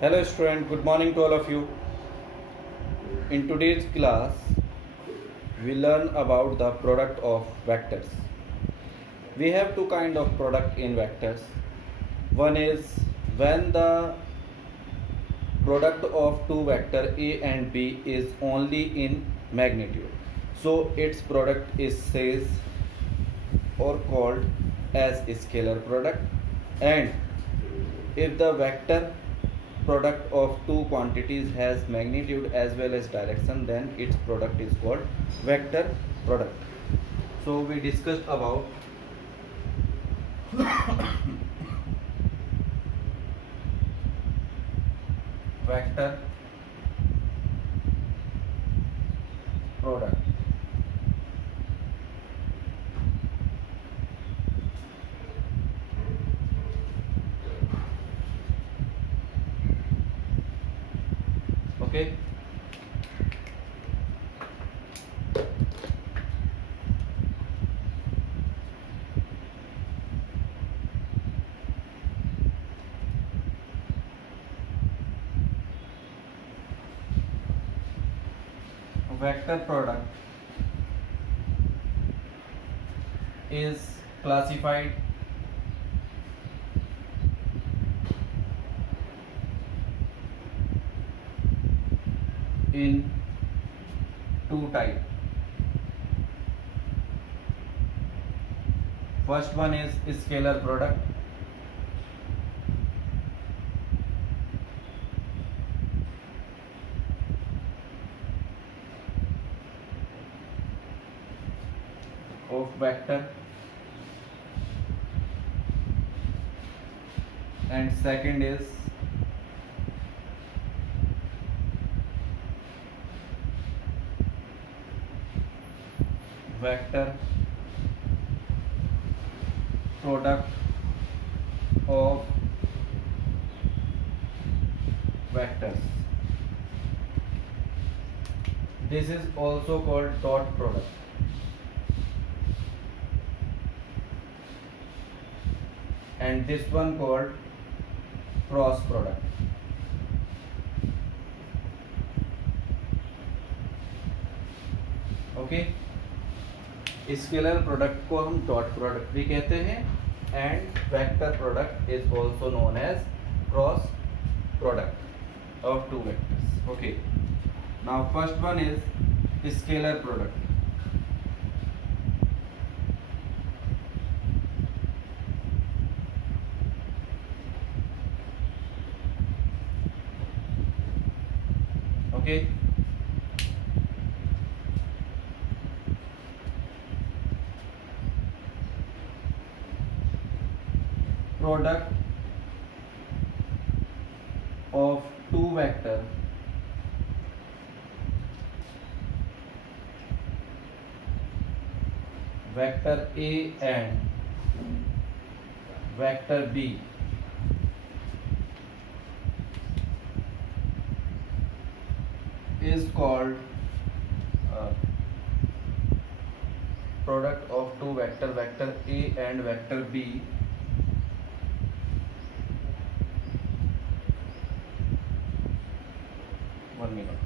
Hello student, good morning to all of you. In today's class, we learn about the product of vectors. We have two kind of product in vectors. One is when the product of two vector A and B is only in magnitude. So its product is says or called as scalar product, and if the vector product of two quantities has magnitude as well as direction, then its product is called vector product. So we discussed about vector product. Okay, vector product is classified in two types. First one is scalar product, of vector, and second is vector product of vectors. This is also called dot product. And this one called cross product. Okay, scalar product को हम dot product भी कहते हैं, and vector product is also known as cross product of two vectors. Okay, now first one is scalar product. Okay, product of two vector vector A and vector B is called product of two vector A and vector B one minute.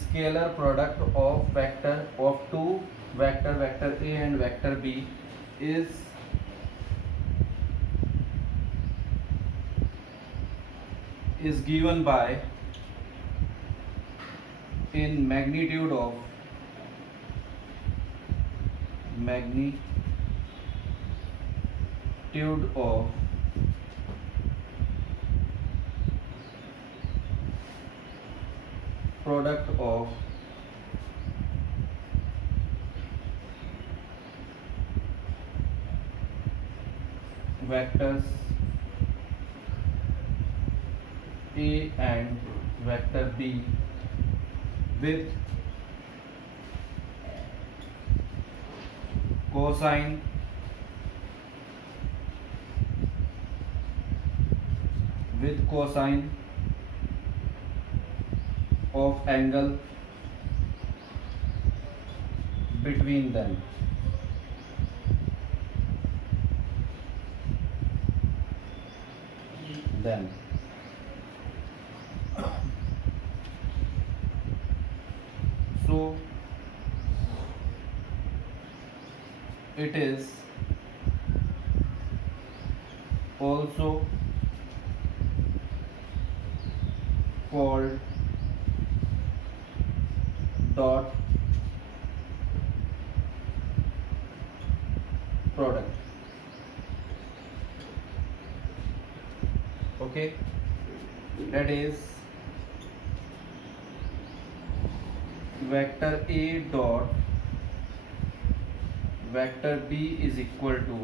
Scalar product of vector of two vector A and vector B is given by in magnitude of product of vectors A and vector B with cosine of angle between them. them. So it is also called dot product. Okay, that is vector A dot vector B is equal to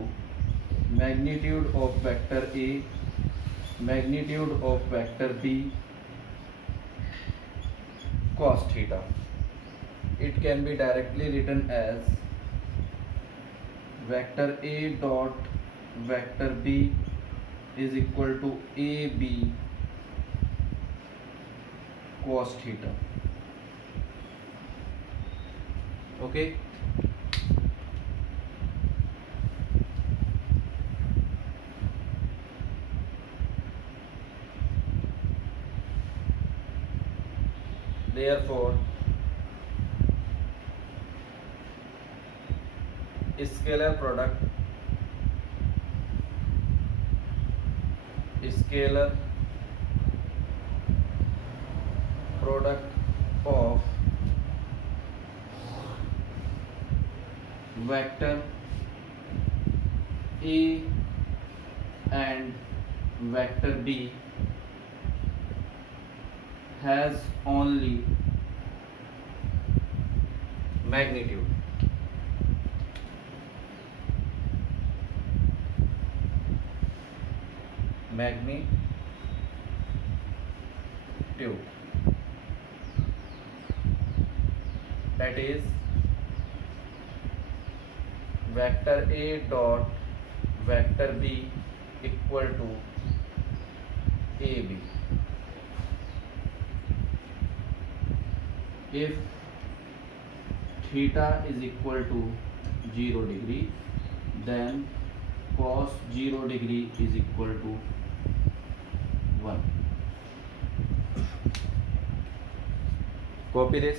magnitude of vector A, magnitude of vector B cos theta. It can be directly written as vector A dot vector B is equal to AB cos theta. Okay. Therefore, scalar product of vector A and vector B has only magnitude. That is vector A dot vector B equal to AB. If theta is equal to 0 degree, then cos 0 degree is equal to 1. Copy this.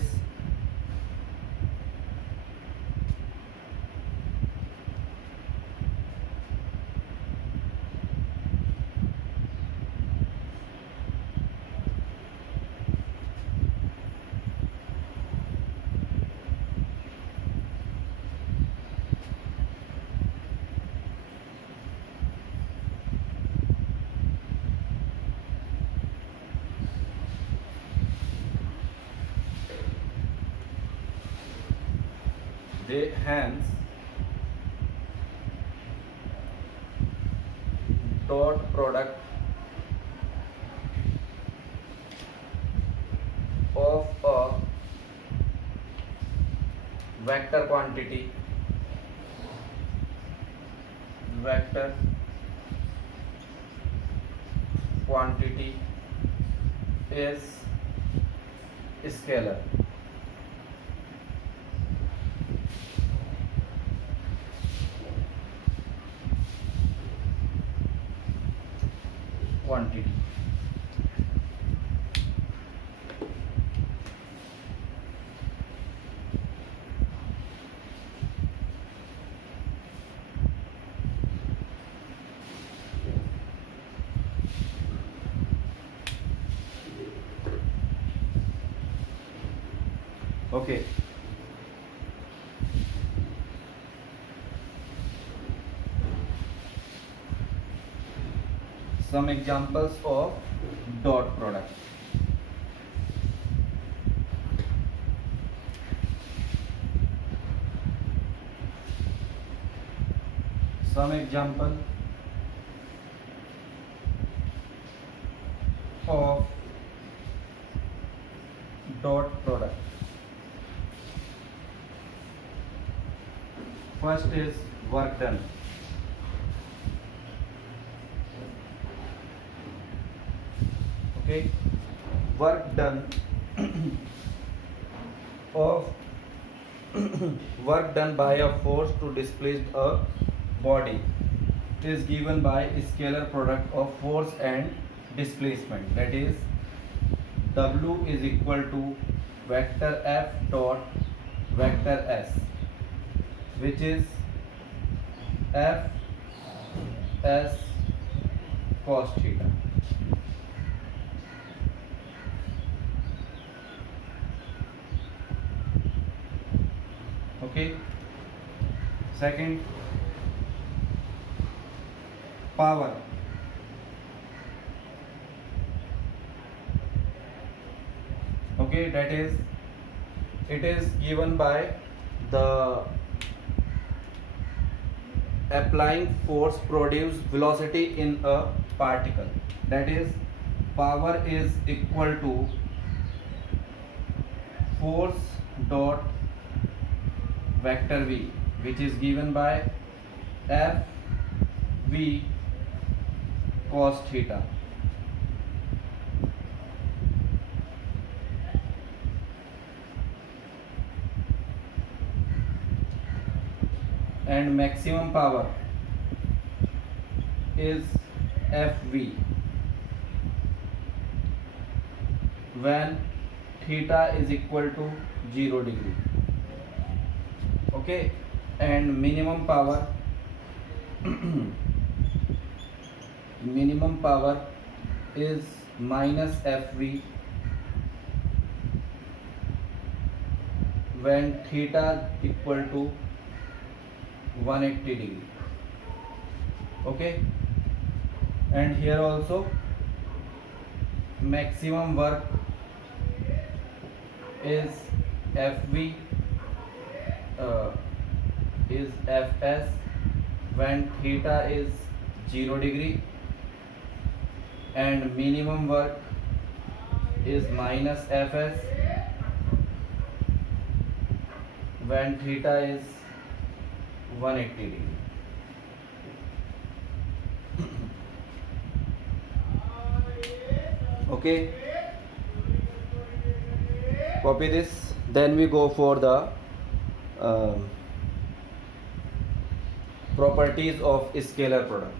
Hence dot product of a vector quantity is scalar. Quantity. Okay. Some examples of dot product. Some example of dot product. First is work done. Okay, work done of work done by a force to displace a body is given by scalar product of force and displacement, that is W is equal to vector F dot vector S, which is F S cos theta. Okay. Second, power. Okay, that is, it is given by the applying force produce velocity in a particle, that is power is equal to force dot vector V, which is given by F V cos theta. And maximum power is Fv when theta is equal to 0 degree. Okay, and minimum power minimum power is minus Fv when theta equal to 180 degree. Okay, and here also maximum work is Fv is Fs when theta is 0 degree, and minimum work is minus Fs when theta is 180 degree. Okay, copy this. Then we go for the properties of scalar product.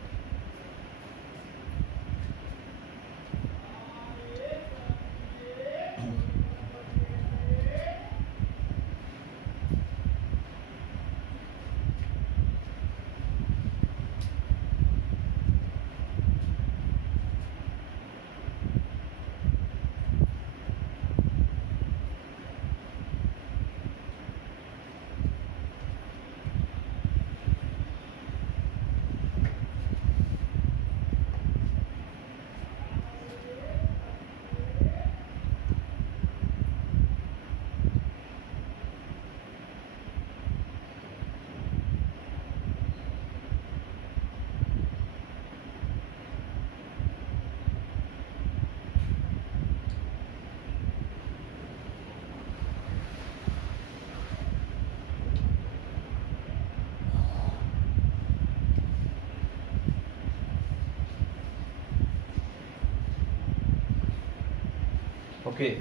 Okay,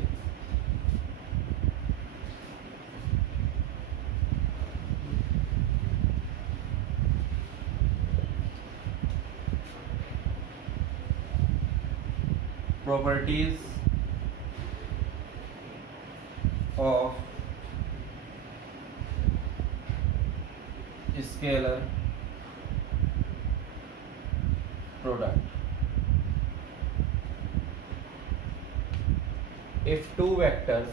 properties of scalar product. If two vectors,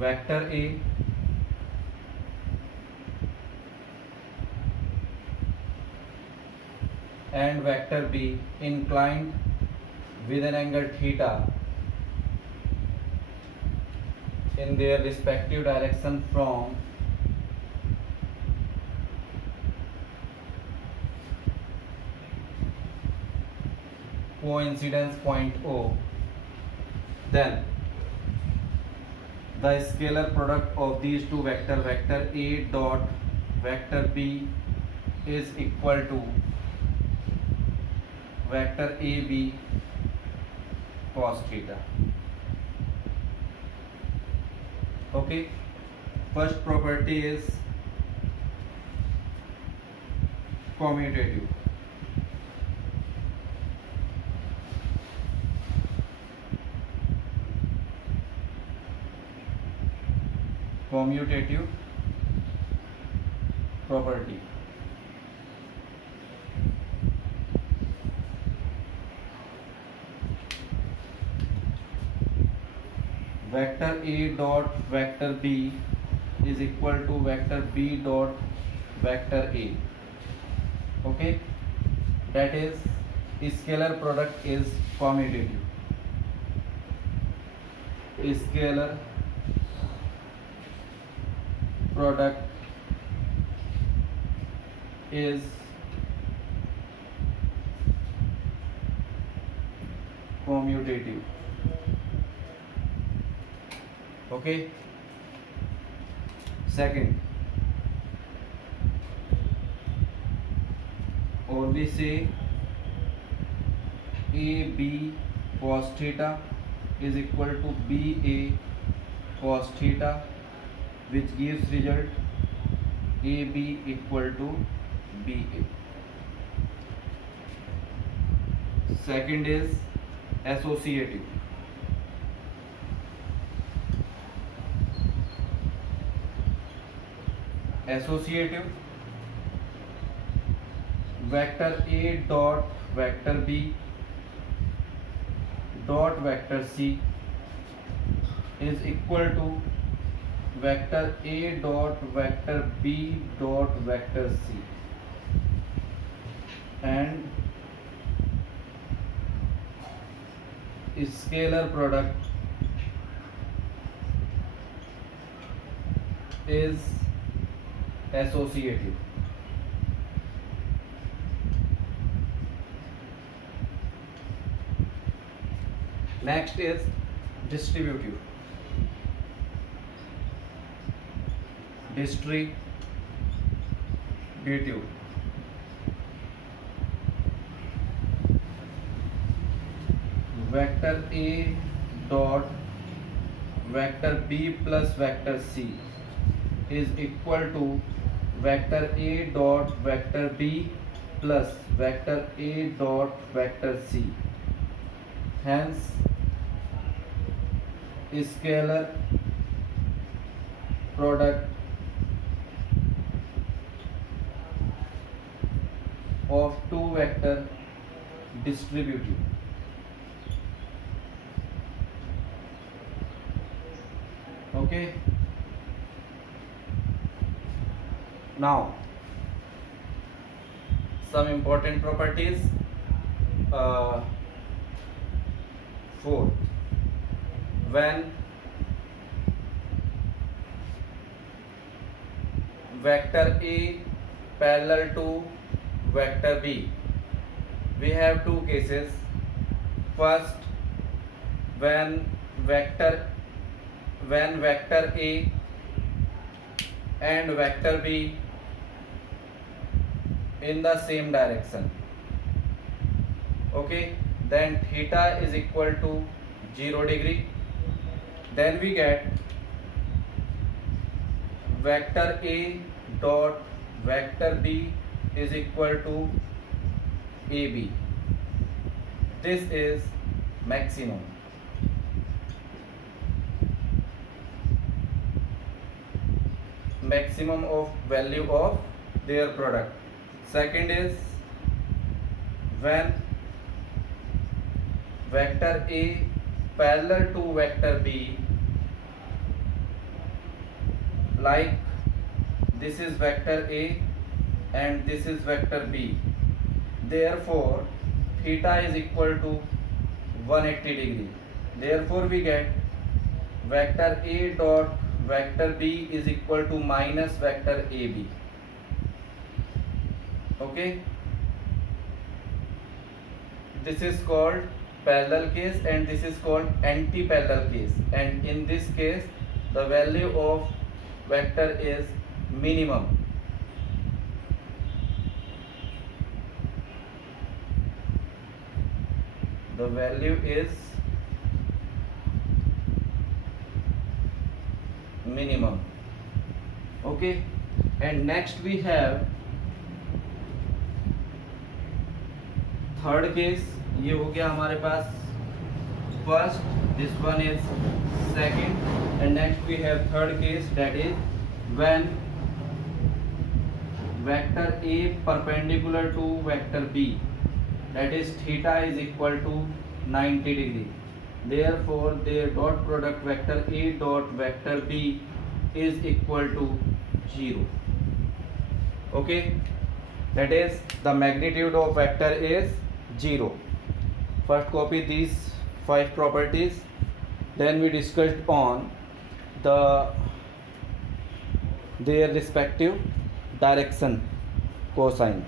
vector A and vector B, inclined with an angle theta in their respective direction from coincidence point O, then the scalar product of these two vectors, vector A dot vector B, is equal to vector AB cos theta. Okay, first property is commutative. commutative property. Vector A dot vector B is equal to vector B dot vector A. Okay, that is scalar product is commutative. Scalar product is commutative. Okay. Second, or we say AB cos theta is equal to BA cos theta, which gives result AB equal to BA. Second is associative. Associative, vector A dot vector B dot vector C is equal to vector A dot vector B dot vector C, and scalar product is associative. Next is distributive. Distributive, vector A dot vector B plus vector C is equal to vector A dot vector B plus vector A dot vector C. Hence, scalar product of two vector distributive. Okay. Now, some important properties. Fourth, when vector A parallel to vector B, we have two cases. First, when vector A and vector B in the same direction. Okay, then theta is equal to 0 degree. Then we get vector A dot vector B is equal to AB. This is maximum. Maximum of value of their product. Second is when vector A parallel to vector B, like this is vector A and this is vector B, therefore theta is equal to 180 degree. Therefore we get vector A dot vector B is equal to minus vector AB. Okay, this is called parallel case and this is called anti-parallel case, and in this case the value of vector is minimum. The value is minimum. Okay, and next we have third case. ये हो गया हमारे पास first This one is second, and next we have third case, that is when vector A perpendicular to vector B, that is theta is equal to 90 degree. Therefore, their dot product vector A dot vector B is equal to 0. Okay, that is the magnitude of vector is 0. First copy these 5 properties. Then we discussed on their respective direction cosine.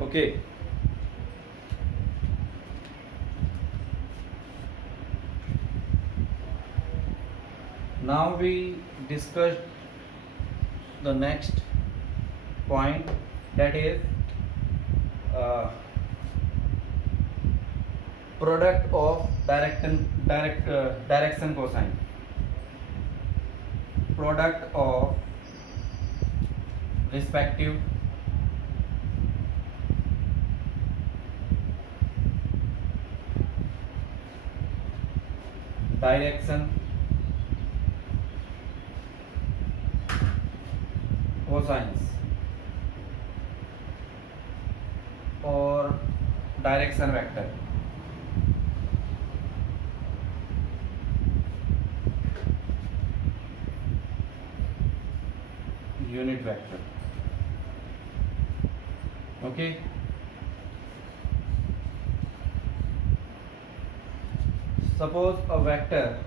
Okay. Now we discussed the next point, that is product of direction cosine. Product of respective direction cosines or direction vector. Unit vector. Okay. Suppose a vector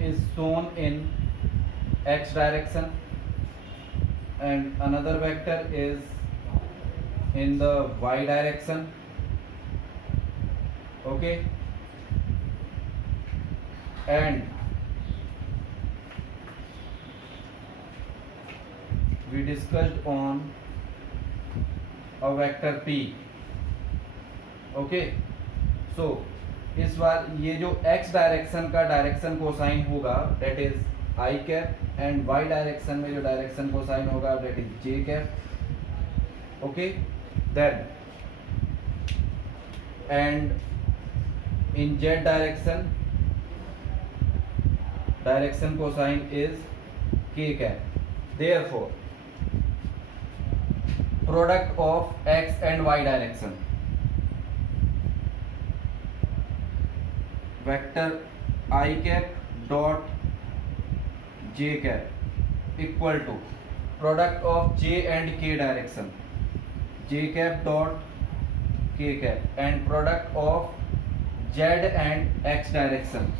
is shown in x direction and another vector is in the y direction. Okay, and we discussed on a vector p. Okay, so इस बार ये जो x direction का direction cosine होगा that is I cap and y direction में जो direction cosine होगा that is J cap. Okay, then and in z direction cosine is k cap. Therefore product of x and y direction vector I cap dot j cap equal to product of j and k direction, j cap dot k cap, and product of z and x direction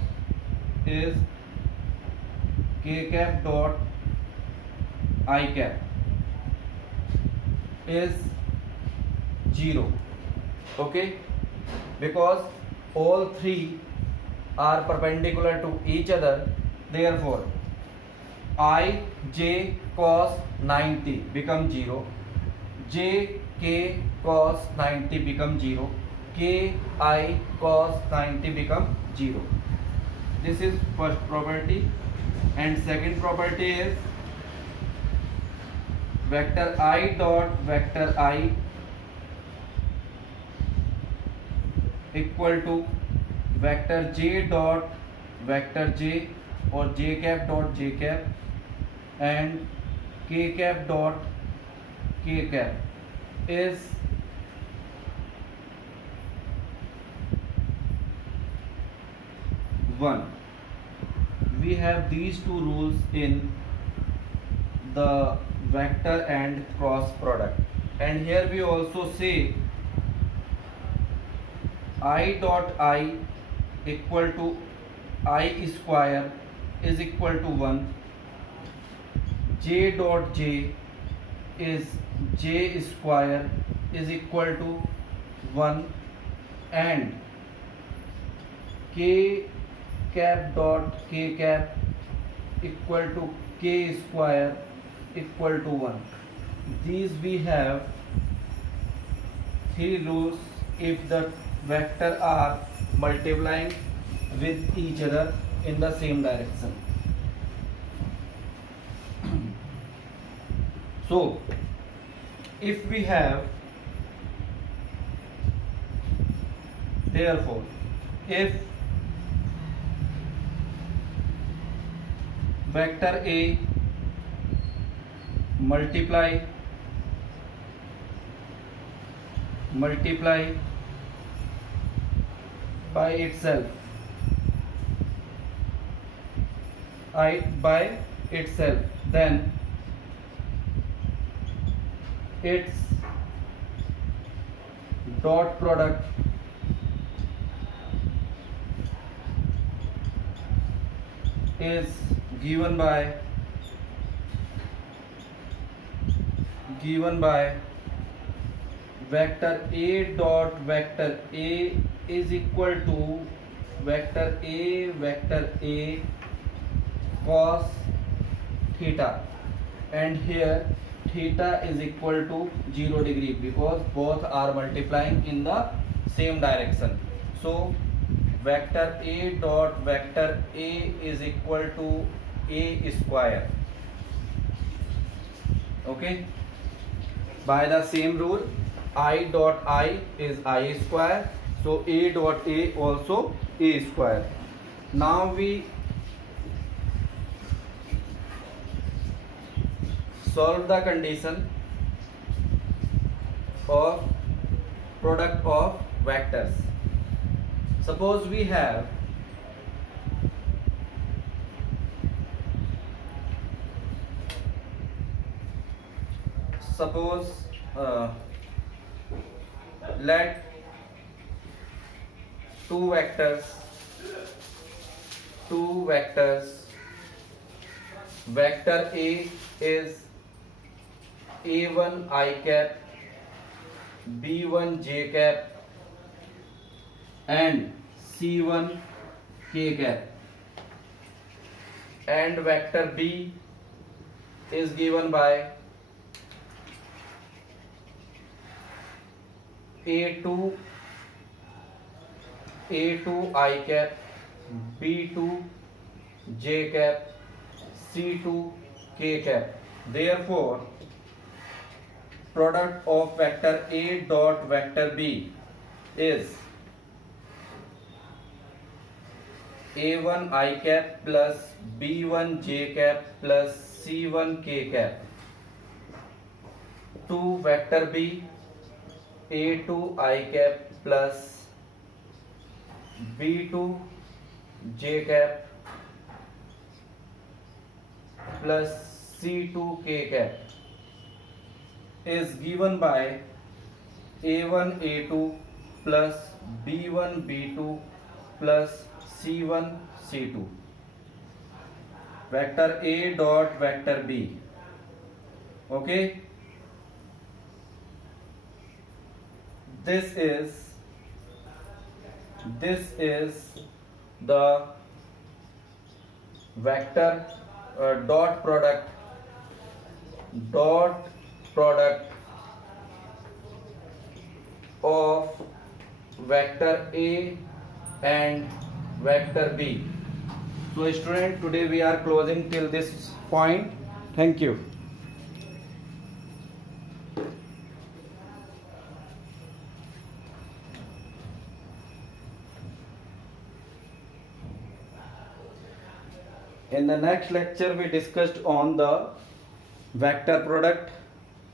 is k cap dot I cap is 0. Okay, because all three are perpendicular to each other, therefore I j cos 90 become 0, j k cos 90 become 0, k I cos 90 become 0. This is first property, and second property is vector I dot vector I equal to vector j dot vector j or j cap dot j cap and k cap dot k cap is 1. We have these two rules in the vector and cross product, and here we also say I dot I equal to I square is equal to 1, j dot j is j square is equal to 1, and k cap dot k cap equal to k square equal to 1. These we have three rules if the vector are multiplying with each other in the same direction. So if we have, therefore if vector A multiply by itself then its dot product is given by vector A dot vector A is equal to vector A cos theta, and here theta is equal to 0 degree because both are multiplying in the same direction. So vector A dot vector A is equal to A square. Okay, by the same rule I dot I is I square, so A dot A also A square. Now we solve the condition of product of vectors. Suppose we have let two vectors, vector A is A1 I cap, B1 J cap and C1 K cap, and vector B is given by A2 I cap, B2 J cap, C2 K cap. Therefore product of vector A dot vector B is A1 I cap plus B1 J cap plus C1 K cap to vector B A2 I cap plus B2 J cap plus C2 K cap is given by A1 A2 plus B1 B2 plus C1 C2. Vector A dot vector B. Okay, this is the vector dot product of vector A and vector B. So student, today we are closing till this point. Thank you. In the next lecture we discussed on the vector product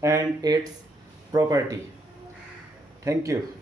and its property. Thank you.